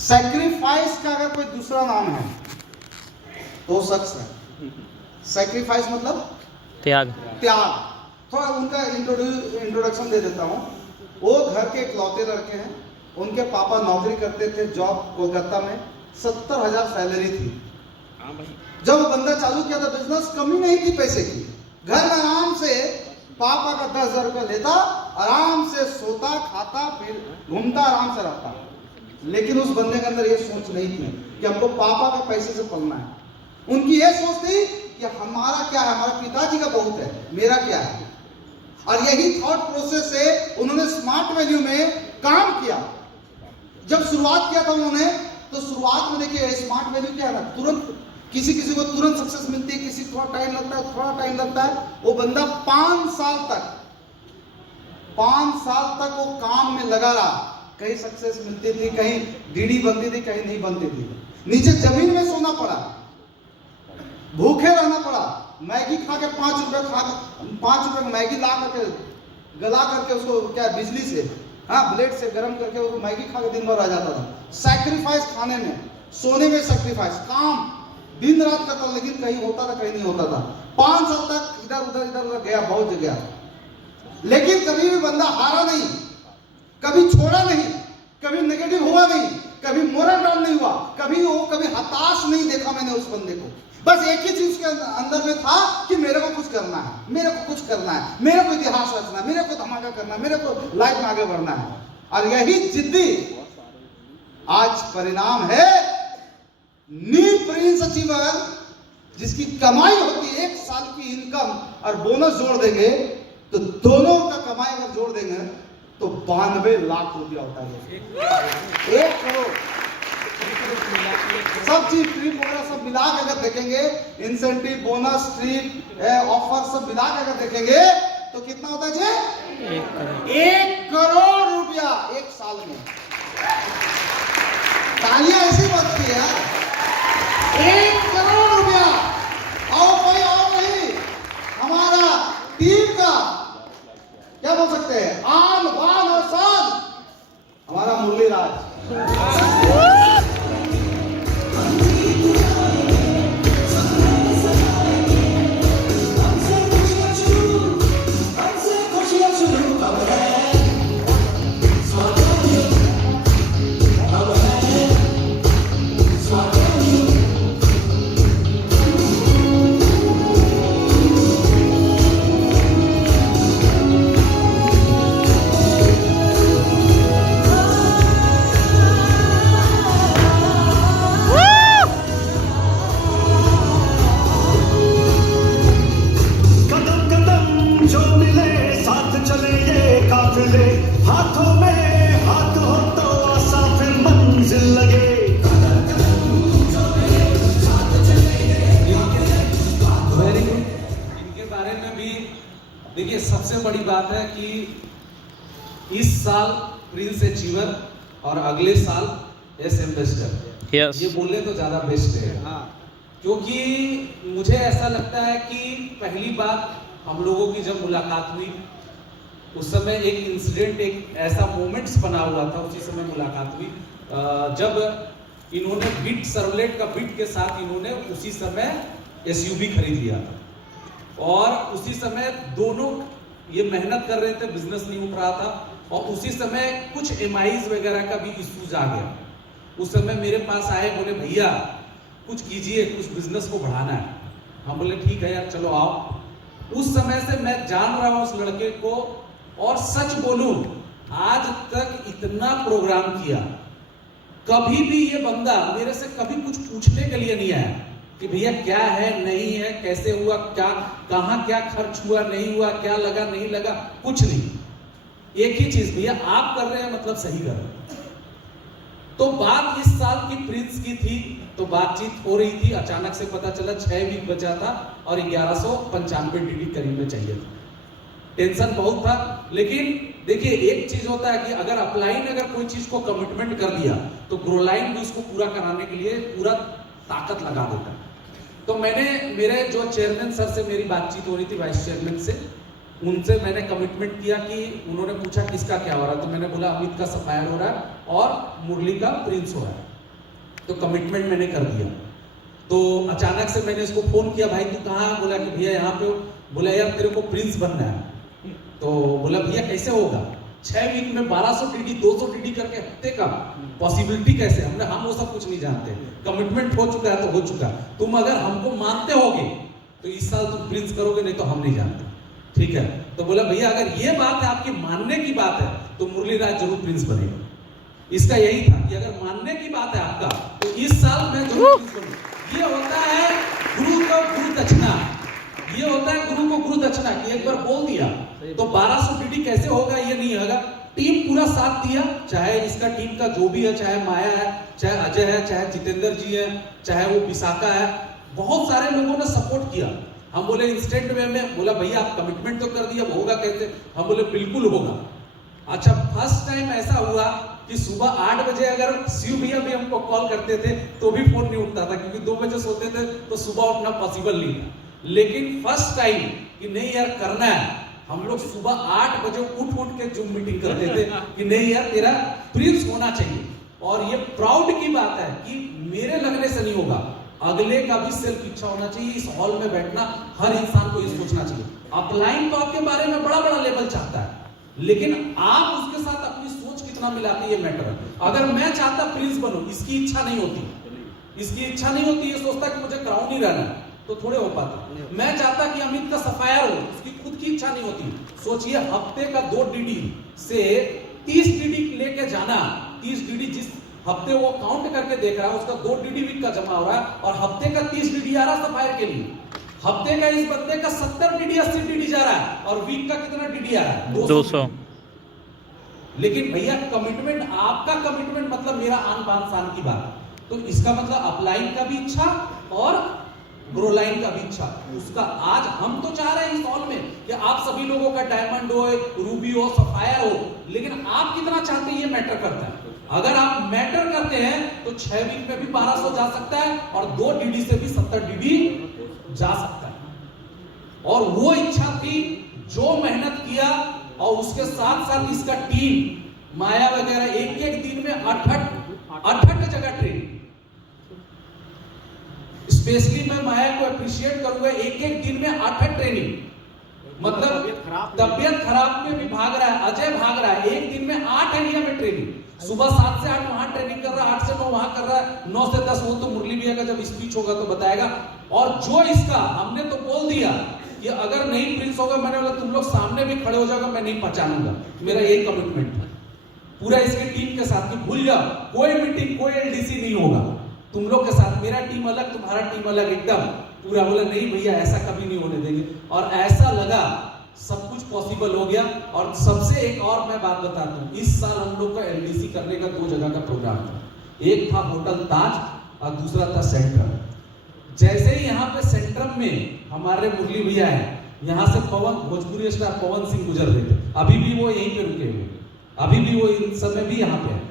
Sacrifice का अगर कोई दूसरा नाम है तो शख्स है। सैक्रिफाइस मतलब त्याग। त्याग। थोड़ा उनका इंट्रोडक्शन दे देता हूँ। वो घर के इकलौते लड़के हैं। उनके पापा नौकरी करते थे, जॉब कोलकाता में, 70,000 सैलरी थी। जब वो बंदा चालू किया था बिजनेस, कमी नहीं थी पैसे की। घर में आराम से पापा का 10,000 रुपया लेता, आराम से सोता, खाता, फिर घूमता, आराम से रहता। लेकिन उस बंदे के अंदर ये सोच नहीं थी कि हमको पापा के पैसे से पलना है। उनकी ये सोच थी कि हमारा क्या है, हमारा पिताजी का बहुत है, मेरा क्या है। और यही थॉट प्रोसेस से उन्होंने स्मार्ट वैल्यू में काम किया। जब शुरुआत किया था उन्होंने, तो शुरुआत में देखिए स्मार्ट वैल्यू क्या है ना, तुरंत किसी को तुरंत सक्सेस मिलती है, किसी को थोड़ा टाइम लगता है, थोड़ा टाइम लगता है। वो बंदा 5 साल तक वो काम में लगा रहा। कहीं सक्सेस मिलती थी, कहीं डीडी बनती थी, कहीं नहीं बनती थी। नीचे जमीन में सोना पड़ा, भूखे रहना पड़ा। मैगी खा के 5 रुपए मैगी ला करके गला करके उसको क्या बिजली से, ब्लेड से गर्म करके उसको मैगी खा के दिन भर रह जाता था। सैक्रिफाइस खाने में, सोने में सैक्रिफाइस, काम दिन रात करता, लेकिन कहीं होता था, कहीं नहीं होता था। 5 साल तक इधर उधर गया, बहुत जगह। लेकिन कभी भी बंदा हारा नहीं, कभी छोड़ा नहीं, कभी नेगेटिव हुआ नहीं, कभी मोरल डाउन नहीं हुआ, कभी हताश नहीं देखा मैंने उस बंदे को। बस एक ही चीज के अंदर में था कि मेरे को कुछ करना है, मेरे को कुछ करना है, मेरे को इतिहास रचना है, मेरे को धमाका करना है, मेरे को लाइफ में आगे बढ़ना है। और यही जिद्दी आज परिणाम है नी प्रिंस अचीवर, जिसकी कमाई होती है 1 साल की इनकम और बोनस जोड़ देंगे तो दोनों का कमाई अगर जोड़ देंगे तो 92 लाख रुपया होता है। 1 करोड़। सब चीज ट्रिप वगैरह सब मिला के अगर देखेंगे, इंसेंटिव, बोनस, ट्रिप, ऑफर सब मिला के अगर देखेंगे तो कितना होता है जी? 1 करोड़ रुपया 1 साल में। तालियां ऐसी बजती है। 1 करोड़ रुपया। और कोई और नहीं, हमारा टीम का क्या बोल सकते हैं, आन बान और शान, हमारा मुरलीराज। हाथों में हाथ हो तो आसा फिर मंजिल लगे। इनके बारे में भी देखिए, सबसे बड़ी बात है कि इस साल प्रिंस अचीवर और अगले साल एस एम्बेसडर। यस। ये बोले तो ज्यादा बेस्ट है। क्योंकि मुझे ऐसा लगता है कि पहली बार हम लोगों की जब मुलाकात हुई, उस समय एक इंसिडेंट, एक ऐसा मोमेंट्स बना हुआ था, उसी समय मुलाकात हुई जब इन्होंने बिट सर्वलेट का बिट के साथ इन्होंने उसी समय एसयूवी खरीद लिया था। और उसी समय दोनों ये मेहनत कर रहे थे, बिजनेस नहीं उठ रहा था। और उसी समय कुछ एमआईज वगैरह का भी इश्यूज आ गया। उस समय मेरे पास आए, बोले भैया कुछ कीजिए, कुछ बिजनेस को बढ़ाना है। हम बोले ठीक है यार, चलो आओ। उस समय से मैं जान रहा हूं उस लड़के को, और सच बोलूं आज तक इतना प्रोग्राम किया, कभी भी ये बंदा मेरे से कभी कुछ पूछने के लिए नहीं आया कि भैया क्या है, नहीं है, कैसे हुआ, क्या कहां क्या खर्च हुआ, नहीं हुआ, क्या लगा, नहीं लगा, कुछ नहीं। एक ही चीज, भैया आप कर रहे हैं मतलब सही कर रहे हैं। तो बात इस साल की प्रिंस की थी, तो बातचीत हो रही थी, अचानक से पता चला 6 वीक बचा था और 1195 डीडी करीब में चाहिए था। टेंशन बहुत था। लेकिन देखिए, एक चीज होता है कि अगर अपलाइन अगर कोई चीज को कमिटमेंट कर दिया तो ग्रोलाइन भी उसको पूरा कराने के लिए पूरा ताकत लगा देता। तो मैंने, मेरे जो चेयरमैन सर से मेरी बातचीत हो रही थी, वाइस चेयरमैन से, उनसे मैंने कमिटमेंट किया कि उन्होंने पूछा किसका क्या हो रहा है, तो मैंने बोला अमित का सफायर हो रहा है और मुरली का प्रिंस हो रहा है, तो कमिटमेंट मैंने कर दिया। तो अचानक से मैंने इसको फोन किया, भाई तू कहाँ? बोला कि भैया यहाँ पे। बोला यार तेरे को प्रिंस बनना है। तो बोला भैया कैसे होगा? 6 वीक में 1200 टीडी 200 टीडी करके हफ्ते का पॉसिबिलिटी कैसे? हमने हम वो सब कुछ नहीं जानते, कमिटमेंट हो चुका है तो हो चुका। तुम अगर हमको मानते होगे तो इस साल तुम प्रिंस करोगे, नहीं तो हम नहीं जानते, ठीक है? तो बोला भैया अगर ये बात है, आपकी मानने की बात है, तो मुरली राज जरूर प्रिंस बनेगा। इसका यही था कि अगर मानने की बात है आपका, तो इस साल मैं जरूर प्रिंस बनूंगा। ये होता है गुरु को गुरु दक्षिणा, ये होता है गुरु को गुरु दक्षिणा कि एक बार बोल दिया तो 1200 टीडी कैसे होगा ये नहीं होगा। टीम पूरा साथ दिया, चाहे इसका टीम का जो भी है, चाहे माया है, चाहे अजय है, चाहे जितेंद्र जी है, चाहे वो विशाखा है, बहुत सारे लोगों ने सपोर्ट किया। हम बोले इंस्टेंट वे में, बोला भैया आप कमिटमेंट तो कर दिया, होगा कैसे? हम बोले बिल्कुल होगा। अच्छा, फर्स्ट टाइम ऐसा हुआ कि सुबह 8 बजे अगर शिव भैया भी हमको कॉल करते थे तो भी फोन नहीं उठता था, क्योंकि 2 बजे सोते थे तो सुबह उठना पॉसिबल नहीं था। लेकिन फर्स्ट टाइम कि नहीं यार करना है, हम लोग सुबह 8 बजे उठ के जूम मीटिंग करते थे कि नहीं यार तेरा प्रिंस होना चाहिए। और ये प्राउड की बात है कि मेरे लगने से नहीं होगा, अगले का भी सेल्फ इच्छा होना चाहिए। इस हॉल में बैठना हर इंसान को ये सोचना चाहिए। अपलाइन तो आपके बारे में बड़ा बड़ा लेवल चाहता है, लेकिन आप उसके साथ अपनी सोच कितना मिलाते ये मैटर है। अगर मैं चाहता प्रिंस बनूं, इसकी इच्छा नहीं होती, इसकी इच्छा नहीं होती, ये सोचता कि मुझे क्राउन ही रहना है, तो थोड़े हो पाता। मैं चाहता कि अमित का सफायर हो, उसकी खुद की इच्छा नहीं होती। सोचिए हफ्ते का 2 डीडी से 30 डीडी लेके जाना, 30 डीडी जिस हफ्ते वो काउंट करके देख रहा है उसका 2 डीडी वीक का जमा हो रहा है, और हफ्ते का 30 डीडी आ रहा है सफायर के लिए। हफ्ते का इस बंदे का 70 डीडी 80 डीडी जा रहा है, और वीक का कितना डीडी आ रहा है? 200। लेकिन भैया कमिटमेंट, आपका कमिटमेंट मतलब मेरा आन बान शान की बात। तो इसका मतलब अपलाइन का भी इच्छा और ग्रोलाइन का भी इच्छा, उसका आज हम तो चाह रहे हैं इस हॉल में कि आप सभी लोगों का डायमंड हो, रूबी हो, सफायर हो, लेकिन आप कितना चाहते हैं ये मैटर करता है। अगर आप मैटर करते हैं तो 6 वीक में भी 1200 जा सकता है, और 2 डीडी से भी 70 डीडी जा सकता है। और वो इच्छा थी, जो मेहनत किया, और उसके साथ साथ इसका टीम माया वगैरह एक दिन में 8 जगह ट्रेनिंग। स्पेशली मैं माया को अप्रिशिएट करूंगा, एक दिन में 8 ट्रेनिंग, मतलब तबियत खराब में भी भाग रहा है, अजय भाग रहा है, एक दिन में 8 एरिया में ट्रेनिंग। सुबह 7 से 8 वहां ट्रेनिंग कर रहा है, 8 से 9 वहां कर रहा है, 9 से 10 वो तो मुरली भैया का जब स्पीच होगा तो बताएगा। और जो इसका हमने तो बोल दिया कि अगर नहीं प्रिंस होगा, मैंने बोला तुम लोग सामने भी खड़े हो जाओगे, मैं नहीं पहचानूंगा, मेरा यही कमिटमेंट है पूरा इसकी टीम के साथ कि भूल जाओ, कोई मीटिंग कोई एलडीसी नहीं होगा तुम लोग के साथ, मेरा टीम अलग तुम्हारा टीम अलग, एकदम पूरा। बोला नहीं भैया ऐसा कभी नहीं होने देंगे, और ऐसा लगा, सब कुछ पॉसिबल हो गया। और सबसे एक और मैं बात बताता हूँ, इस साल हम लोग का एलडीसी करने का 2 जगह का प्रोग्राम था, एक था होटल ताज और दूसरा था सेंट्रम। जैसे ही यहाँ पे सेंट्रम में हमारे मुरली भैया है, यहाँ से पवन, भोजपुरी स्टार पवन सिंह गुजर रहे थे, अभी भी वो यहीं पे रुके हुए, अभी भी वो इन समय भी यहाँ पे है,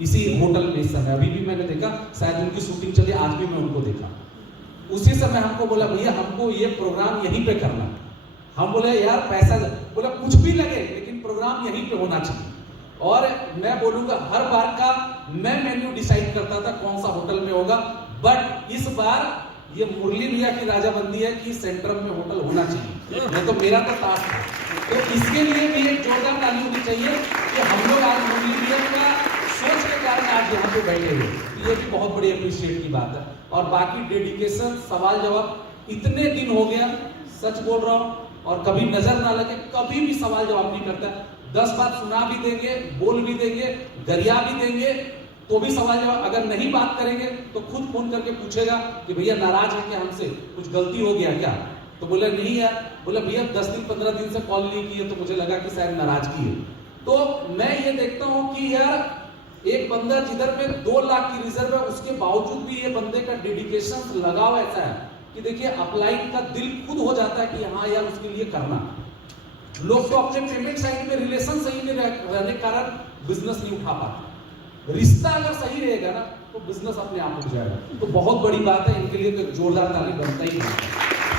इसी होटल में इस समय अभी भी मैंने देखा, शायद उनकी शूटिंग चली, आज भी मैं उनको देखा। उसी समय हमको बोला भैया हमको ये प्रोग्राम यहीं पे करना है। हम बोले यार पैसा, बोला कुछ भी लगे लेकिन प्रोग्राम यहीं पे होना चाहिए। और मैं बोलूंगा हर बार का मैं मेन्यू डिसाइड करता था कौन सा होटल में होगा, बट इस बार ये मुरली भैया की राजाबंदी है कि सेंट्रम में होटल होना चाहिए, नहीं तो मेरा तो टास्क है। तो इसके लिए भी एक जोरदार ताली होनी चाहिए कि हम लोग आज मुरली भैया का सोच के कारण आज यहाँ पे बैठे हुए, ये भी बहुत बड़ी अप्रिशिएट की बात है। और बाकी डेडिकेशन, सवाल जवाब इतने दिन हो गया, सच बोल रहा हूँ, और कभी नजर ना लगे, कभी भी सवाल जवाब नहीं करता। 10 बात सुना भी देंगे, बोल भी देंगे, गरिया भी देंगे, तो भी सवाल जवाब, अगर नहीं बात करेंगे तो खुद फोन करके पूछेगा कि भैया नाराज है क्या हमसे, कुछ गलती हो गया क्या? तो बोले नहीं यार, बोले भैया 10 दिन 15 दिन से कॉल नहीं किए तो मुझे लगा कि शायद नाराजगी है। तो मैं ये देखता हूँ कि यार एक बंदा जिधर में 2 लाख की रिजर्व है, उसके बावजूद भी ये बंदे का डेडिकेशन लगाव ऐसा है कि देखिए अपलाइन का दिल खुद हो जाता है कि हाँ यार उसके लिए करना। लोग तो अपने पेमेंट साइड में रिलेशन सही नहीं रहने के कारण बिजनेस नहीं उठा पाते। रिश्ता अगर सही रहेगा ना तो बिजनेस अपने आप उठ जाएगा। तो बहुत बड़ी बात है, इनके लिए तो जोरदार ताली बनता ही है।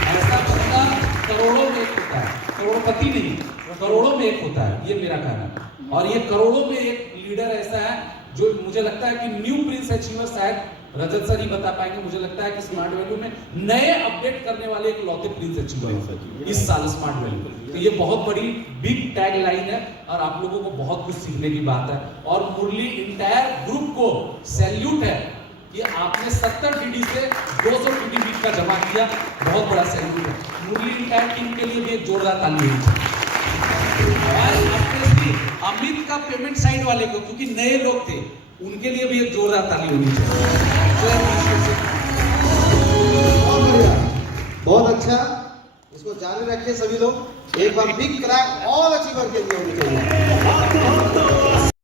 ऐसा बंदा करोड़ों में होता है। करोड़पति नहीं, करोड़ों में एक होता है, ये मेरा कहना है। और ये करोड़ों में एक लीडर ऐसा है जो मुझे लगता है कि न्यू प्रिंस अचीवर, शायद रजत सर ही बता पाएंगे, मुझे लगता है कि स्मार्ट वैल्यू में नए अपडेट करने वाले एक लौते प्रिंस अचीवर इस साल स्मार्ट वैल्यू। तो ये बहुत बड़ी बिग टैग लाइन है और आप लोगों को बहुत कुछ सीखने की बात है। और मुरली इंटायर ग्रुप को सैल्यूट है कि आपने 70 डीडी से 200 डीडी बीट का जमा किया, बहुत बड़ा सैल्यूट है। मुरली इंटायर टीम के लिए भी एक जोरदार ताली होगी। अमित का पेमेंट साइड वाले को, क्योंकि नए लोग थे, उनके लिए भी एक जोरदार ताली होनी चाहिए। बहुत बढ़िया, बहुत अच्छा, इसको जारी रखिए सभी लोग। एक बार बिग क्लैप ऑल अचीवर के लिए होनी चाहिए।